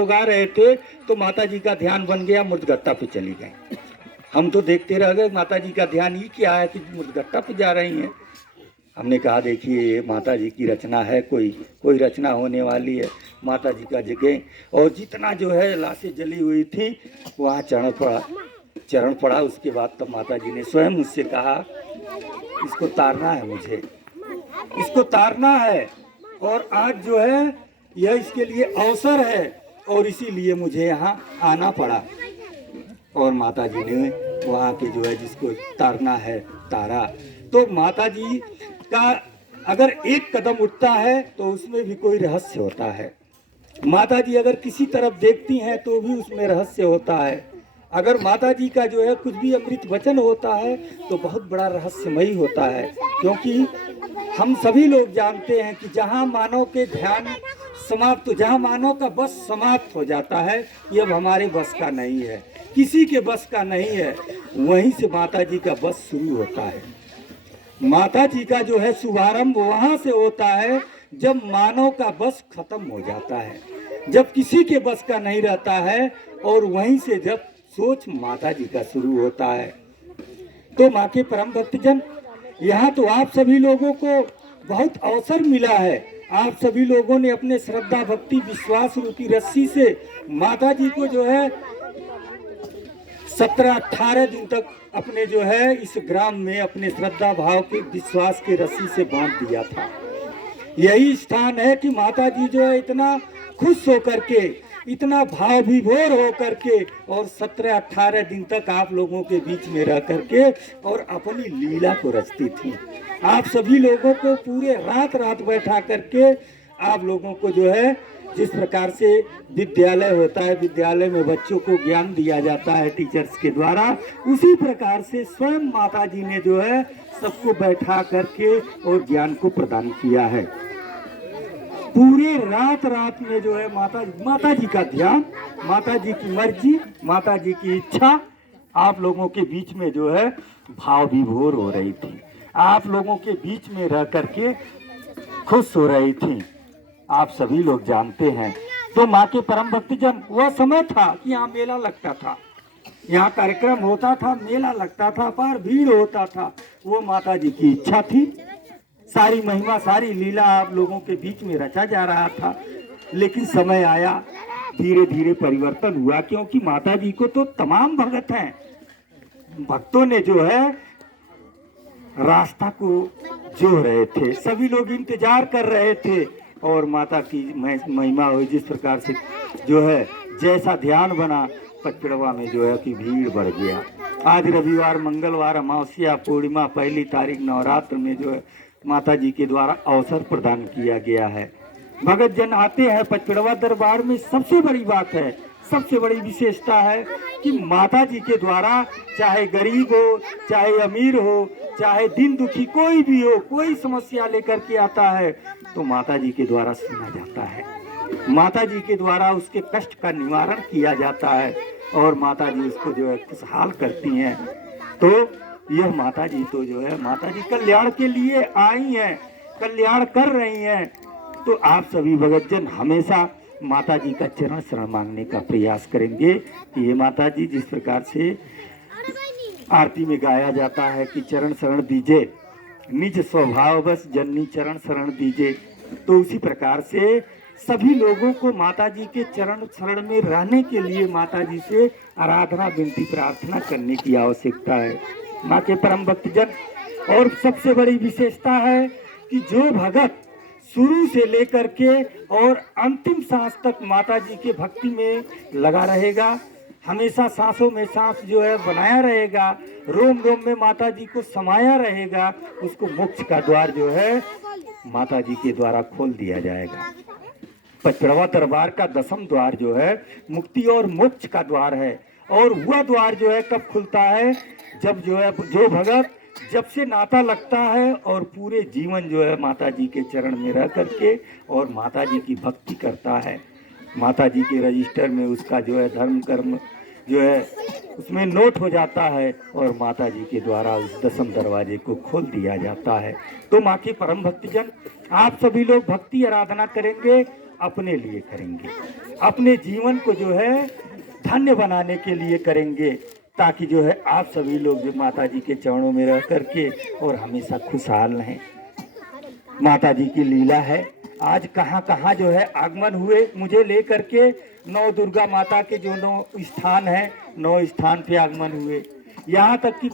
लोग आ रहे थे तो माता जी का ध्यान बन गया, मुर्दगट्टा पे चली गई। हम तो देखते रह गए, माता जी का ध्यान ही क्या है कि मुर्दगट्टा पे जा रही हैं। हमने कहा देखिए ये माता जी की रचना है, कोई रचना होने वाली है। माता जी का जगह और जितना जो है लाशें जली हुई थी वहाँ चरण पड़ा। उसके बाद तब माता जी ने स्वयं मुझसे कहा इसको तारना है, मुझे इसको तारना है। और आज जो है यह इसके लिए अवसर है और इसीलिए मुझे यहाँ आना पड़ा। और माता जी ने वहाँ के जो है जिसको तारना है तारा। तो माता जी का अगर एक कदम उठता है तो उसमें भी कोई रहस्य होता है। माता जी अगर किसी तरफ देखती हैं तो भी उसमें रहस्य होता है। अगर माता जी का जो है कुछ भी अमृत वचन होता है तो बहुत बड़ा रहस्यमयी होता है। क्योंकि हम सभी लोग जानते हैं कि जहाँ मानव के ध्यान समाप्त, जहाँ मानव का बस समाप्त हो जाता है ये अब हमारे बस का नहीं है, किसी के बस का नहीं है, वहीं से माता जी का बस शुरू होता है। माता जी का जो है शुभारंभ वहाँ से होता है जब मानव का बस खत्म हो जाता है, जब किसी के बस का नहीं रहता है। और वहीं से जब सोच माता जी का शुरू होता है। तो माँ के परम भक्तजन, यहाँ तो आप सभी लोगों को बहुत अवसर मिला है। आप सभी लोगों ने अपने श्रद्धा भक्ति विश्वास रूपी रस्सी से माता जी को जो है 17-18 दिन तक अपने जो है इस ग्राम में अपने श्रद्धा भाव के विश्वास के रस्सी से बांध दिया था। यही स्थान है कि माता जी जो है इतना खुश होकर के, इतना भाव विभोर होकर के और 17-18 दिन तक आप लोगों के बीच में रह करके और अपनी लीला को रचती थी। आप सभी लोगों को पूरे रात रात बैठा करके आप लोगों को जो है जिस प्रकार से विद्यालय होता है, विद्यालय में बच्चों को ज्ञान दिया जाता है टीचर्स के द्वारा, उसी प्रकार से स्वयं माता जी ने जो है सबको बैठा करके और ज्ञान को प्रदान किया है। पूरे रात रात में जो है माता जी का ध्यान, माता जी की मर्जी, माता जी की इच्छा आप लोगों के बीच में जो है भाव विभोर हो रही थी। आप लोगों के बीच में रह करके खुश हो रही थी। आप सभी लोग जानते हैं। तो माँ के परम भक्तजन, वह समय था कि यहाँ मेला लगता था, यहाँ कार्यक्रम होता था, मेला लगता था, पर भीड़ होता था। वो माता जी की इच्छा थी। सारी महिमा सारी लीला आप लोगों के बीच में रचा जा रहा था। लेकिन समय आया, धीरे धीरे परिवर्तन हुआ। क्योंकि माता जी को तो तमाम भगत हैं, भक्तों ने जो है रास्ता को जो रहे थे, सभी लोग इंतजार कर रहे थे। और माता की महिमा हुई जिस प्रकार से जो है जैसा ध्यान बना पचपड़वा में जो है कि भीड़ बढ़ गया। आज रविवार, मंगलवार, अमावस्या, पूर्णिमा, पहली तारीख नवरात्र में जो है माता जी के द्वारा अवसर प्रदान किया गया है। भगत जन आते हैं पचपड़वा दरबार में। सबसे बड़ी बात है, सबसे बड़ी विशेषता है कि माता जी के द्वारा चाहे गरीब हो, चाहे अमीर हो, चाहे दिन दुखी कोई भी हो, कोई समस्या लेकर के आता है तो माता जी के द्वारा सुना जाता है। माता जी के द्वारा उसके कष्ट का निवारण किया जाता है और माता जी उसको जो है खुशहाल करती हैं। तो यह माता जी तो जो है माता जी कल्याण के लिए आई हैं, कल्याण कर रही हैं। तो आप सभी भगतजन हमेशा माता जी का चरण शरण मांगने का प्रयास करेंगे कि ये माता जी जिस प्रकार से आरती में गाया जाता है कि चरण शरण दीजिए, निज स्वभाव बस जननी चरण शरण दीजिए। तो उसी प्रकार से सभी लोगों को माता जी के चरण शरण में रहने के लिए माता जी से आराधना विनती प्रार्थना करने की आवश्यकता है। माँ के परम भक्तजन, और सबसे बड़ी विशेषता है कि जो भगत शुरू से लेकर के और अंतिम सांस तक माता जी के भक्ति में लगा रहेगा, हमेशा सांसों में सांस जो है बनाया रहेगा, रोम रोम में माता जी को समाया रहेगा, उसको मोक्ष का द्वार जो है माता जी के द्वारा खोल दिया जाएगा। पचपड़वा दरबार का 10वां द्वार जो है मुक्ति और मोक्ष का द्वार है। और वह द्वार जो है कब खुलता है, जब जो है जो भगत जब से नाता लगता है और पूरे जीवन जो है माता जी के चरण में रह करके और माता जी की भक्ति करता है, माता जी के रजिस्टर में उसका जो है धर्म कर्म जो है उसमें नोट हो जाता है और माता जी के द्वारा उस 10वें दरवाजे को खोल दिया जाता है। तो माँ के परम भक्तजन, आप सभी लोग भक्ति आराधना करेंगे अपने लिए करेंगे, अपने जीवन को जो है धन्य बनाने के लिए करेंगे, ताकि जो है आप सभी लोग जो माता जी के चरणों में रह करके और हमेशा खुशहाल रहें। माता जी की लीला है, आज कहाँ कहाँ जो है आगमन हुए मुझे लेकर के। नौ दुर्गा माता के जो 9 स्थान है, 9 स्थान पे आगमन हुए। यहाँ तक कि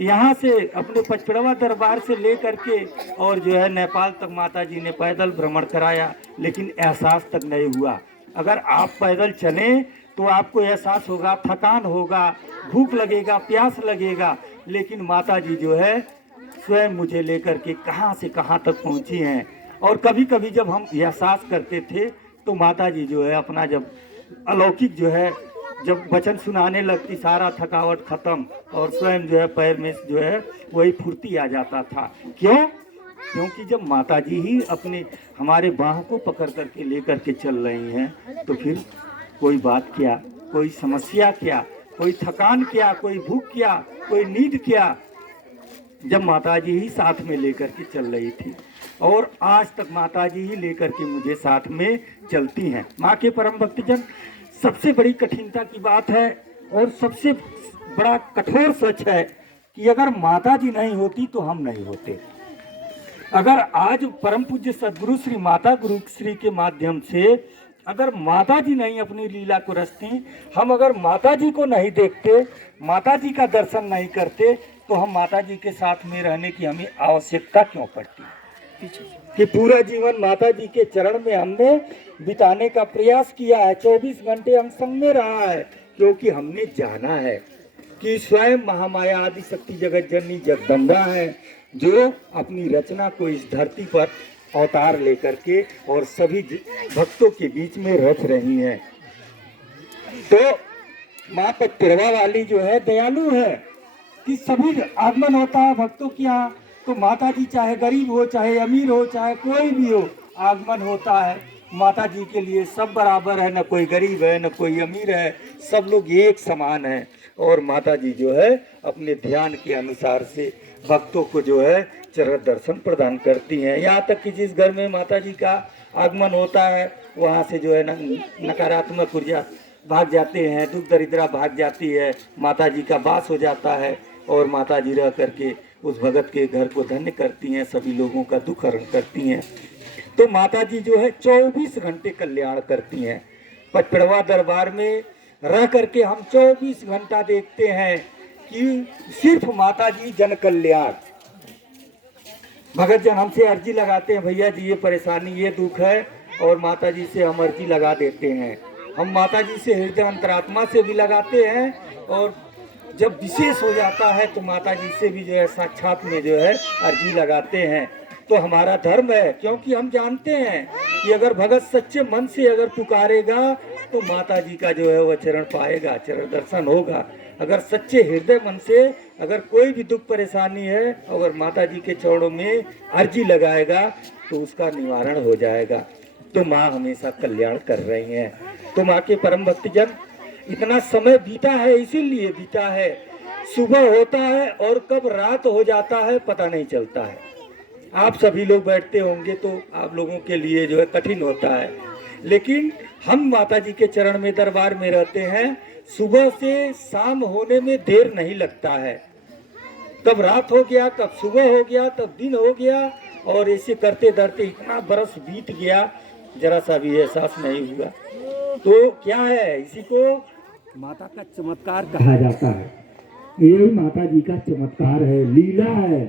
यहाँ से अपने पचपड़वा दरबार से लेकर के और जो है नेपाल तक माता जी ने पैदल भ्रमण कराया, लेकिन एहसास तक नहीं हुआ। अगर आप पैदल चलें तो आपको एहसास होगा, थकान होगा, भूख लगेगा, प्यास लगेगा, लेकिन माता जी जो है स्वयं मुझे लेकर के कहाँ से कहाँ तक पहुँची हैं। और कभी कभी जब हम एहसास करते थे तो माता जी जो है अपना जब अलौकिक जो है जब वचन सुनाने लगती, सारा थकावट खत्म और स्वयं जो है पैर में जो है वही फुर्ती आ जाता था। क्यों? क्योंकि जब माता जी ही अपने हमारे बाहों को पकड़ करके लेकर के चल रही हैं, तो फिर कोई बात क्या, कोई समस्या क्या, कोई थकान क्या, कोई भूख क्या, कोई नींद क्या, जब माता जी ही साथ में लेकर के चल रही थी। और आज तक माता जी ही लेकर के मुझे साथ में चलती हैं। माँ के परम भक्तजन, सबसे बड़ी कठिनता की बात है और सबसे बड़ा कठोर सच है कि अगर माता जी नहीं होती तो हम नहीं होते। अगर आज परम पूज्य सदगुरु श्री माता गुरु श्री के माध्यम से अगर माता जी नहीं अपनी लीला को रचती, हम अगर माता जी को नहीं देखते, माता जी का दर्शन नहीं करते, तो हम माता जी के साथ में रहने की हमें आवश्यकता क्यों पड़ती कि पूरा जीवन माता जी के चरण में हमने बिताने का प्रयास किया है। 24 घंटे हम संग में रहा है, क्योंकि हमने जाना है कि स्वयं महामाया आदि शक्ति जगत जननी जगदम्बा है, जो अपनी रचना को इस धरती पर अवतार लेकर के और सभी भक्तों के बीच में रच रही हैं। तो माँ पचपड़वा वाली जो है दयालु है कि सभी आगमन होता है भक्तों के यहाँ, तो माता जी चाहे गरीब हो, चाहे अमीर हो, चाहे कोई भी हो, आगमन होता है। माता जी के लिए सब बराबर है, न कोई गरीब है न कोई अमीर है, सब लोग एक समान है। और माता जी जो है अपने ध्यान के अनुसार से भक्तों को जो है चरण दर्शन प्रदान करती हैं। यहाँ तक कि जिस घर में माता जी का आगमन होता है, वहाँ से जो है नकारात्मक ऊर्जा भाग जाते हैं, दुख दरिद्रा भाग जाती है, माता जी का वास हो जाता है और माता जी रह करके उस भगत के घर को धन्य करती हैं, सभी लोगों का दुख हरण करती हैं। तो माता जी जो है 24 घंटे कल्याण करती हैं। पचपड़वा दरबार में रह करके हम 24 घंटा देखते हैं कि सिर्फ माता जी जन कल्याण। भगत जन हमसे अर्जी लगाते हैं, भैया जी ये परेशानी, ये दुख है, और माता जी से हम अर्जी लगा देते हैं। हम माता जी से हृदय अंतरात्मा से भी लगाते हैं, और जब विशेष हो जाता है तो माता जी से भी जो है साक्षात में जो है अर्जी लगाते हैं। तो हमारा धर्म है, क्योंकि हम जानते हैं कि अगर भगत सच्चे मन से अगर पुकारेगा तो माता जी का जो है वह चरण पाएगा, चरण दर्शन होगा। अगर सच्चे हृदय मन से अगर कोई भी दुख परेशानी है, अगर माता जी के चरणों में अर्जी लगाएगा तो उसका निवारण हो जाएगा। तो माँ हमेशा कल्याण कर रही हैं। तो माँ के परम भक्तजन, इतना समय बीता है, इसीलिए बीता है, सुबह होता है और कब रात हो जाता है पता नहीं चलता है। आप सभी लोग बैठते होंगे तो आप लोगों के लिए जो है कठिन होता है, लेकिन हम माता जी के चरण में दरबार में रहते हैं, सुबह से शाम होने में देर नहीं लगता है। कब रात हो गया, कब सुबह हो गया, तब दिन हो गया, और ऐसे करते करते इतना बरस बीत गया, जरा सा भी एहसास नहीं हुआ। तो क्या है, इसी को माता का चमत्कार कहा जाता है। यही माता जी का चमत्कार है, लीला है।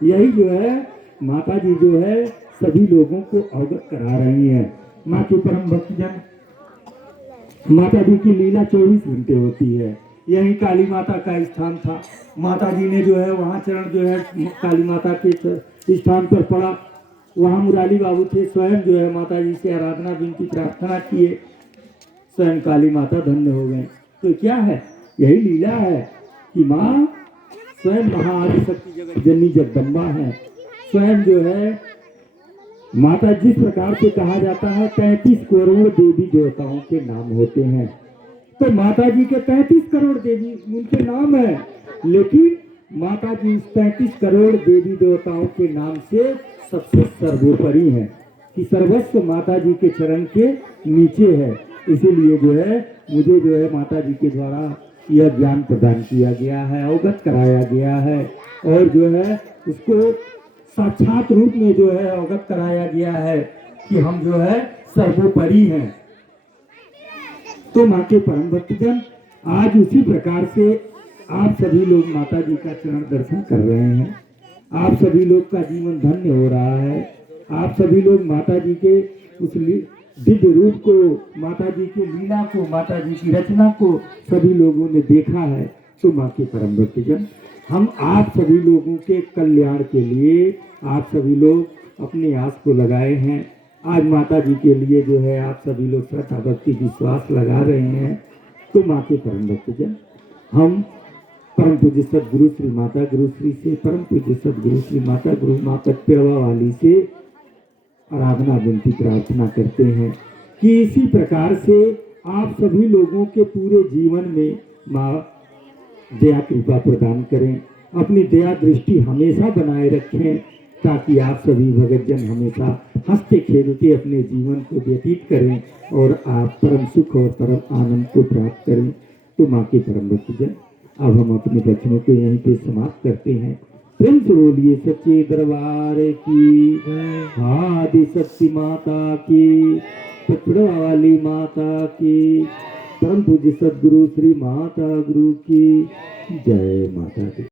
यही जो है माता जी जो है सभी लोगों को अवगत करा रही है। माँ के परम भक्तजन, माता जी की लीला 24 घंटे होती है। यही काली माता का स्थान था, माता जी ने जो है वहाँ चरण जो है काली माता के स्थान पर पड़ा। वहाँ मुरारी बाबू थे, स्वयं जो है माता जी से आराधना विनती प्रार्थना किए, स्वयं काली माता धन्य हो गए। तो क्या है, यही लीला है कि माँ स्वयं महाआदि शक्ति जगत जननी जगदम्बा है। स्वयं जो है माता, जिस प्रकार से कहा जाता है 33 करोड़ देवी देवताओं के नाम होते हैं, तो माता जी के 33 करोड़ देवी उनके नाम है, लेकिन माता जी 33 करोड़ देवी देवताओं के नाम से सबसे सर्वोपरि है। कि सर्वस्व माता जी के चरण के नीचे है। इसीलिए जो है मुझे जो है माता जी के द्वारा यह ज्ञान प्रदान किया गया है, अवगत कराया गया है और जो है उसको साक्षात रूप में जो है अवगत कराया गया है कि हम जो है सर्वोपरि हैं। तो माँ के परम भक्तजन, आज उसी प्रकार से आप सभी लोग माता जी का चरण दर्शन कर रहे हैं। आप सभी लोग का जीवन धन्य हो रहा है। आप सभी लोग माता जी के उस दिव्य रूप को, माता जी की लीला को, माता जी की रचना को सभी लोगों ने देखा है। तो माँ के परम भक्तजन, हम आप सभी लोगों के कल्याण के लिए आप सभी लोग अपने आस को लगाए हैं। आज माता जी के लिए जो है आप सभी लोग श्रद्धा भक्ति विश्वास लगा रहे हैं। तो माँ के परम भक्तजन, हम परम पूज्य सदगुरु श्री माता गुरुश्री से, परम पूज्य सदगुरु श्री माता गुरु माँ कटपेड़वा वाली से आराधना विनती प्रार्थना करते हैं कि इसी प्रकार से आप सभी लोगों के पूरे जीवन में माँ दया कृपा प्रदान करें, अपनी दया दृष्टि हमेशा बनाए रखें, ताकि आप सभी भगतजन हमेशा हंसते खेलते अपने जीवन को व्यतीत करें और आप परम सुख और परम आनंद को प्राप्त करें। तो माँ के परम भक्तजन, अब हम अपने वचनों को यहीं पे समाप्त करते हैं। प्रेम से बोलिए सच्चे दरबार की, आदि शक्ति माता की, पचड़ा वाली माता की, परम पूज्य सदगुरु श्री माता गुरु की जय माता दी।